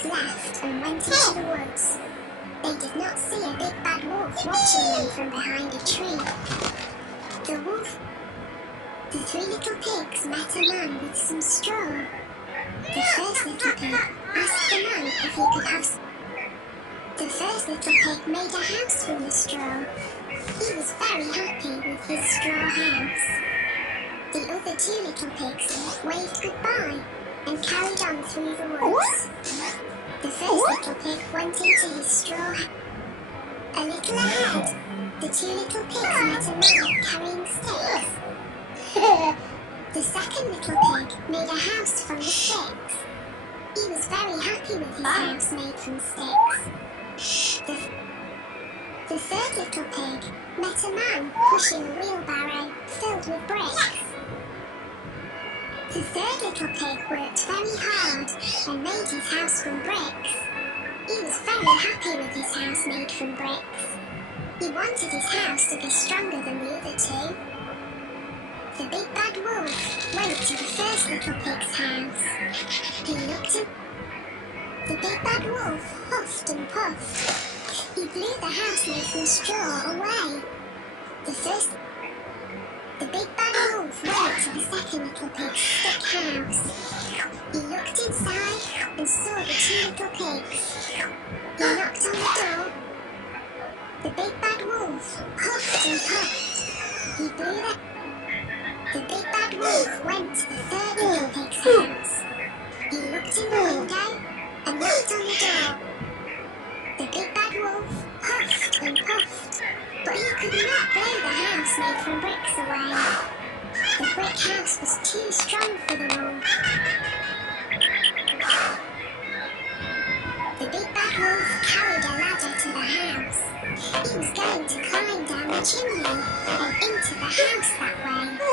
pigs left and went into the woods. They did not see a big bad wolf watching them from behind a tree. The three little pigs met a man with some straw. The first little pig asked the man if he could have some. The first little pig made a house from the straw. He was very happy with his straw house. The other two little pigs waved goodbye and carried on through the woods. The first little pig went into his straw house. A little ahead, the two little pigs met a man carrying sticks. The second little pig made a house from the sticks. He was very happy with his house made from sticks. The third little pig met a man pushing a wheelbarrow filled with bricks. The third little pig worked very hard and made his house from bricks. He was very happy with his house made from bricks. He wanted his house to be stronger than the other two. The big bad wolf went to the first little pig's house. He looked in. The big bad wolf huffed and puffed. He blew the house made from straw away. The big bad wolf went to the second little pig's stick house. He looked inside and saw the two little pigs. He knocked on the door. The big bad wolf huffed and puffed. He blew the big bad wolf went to the third little pig's house. He looked in the window and knocked on the door. The big bad wolf huffed and puffed, but he could not blow the house made from bricks away. The brick house was too strong for them all. The big bad wolf carried a ladder to the house. He was going to climb down the chimney and into the house that way.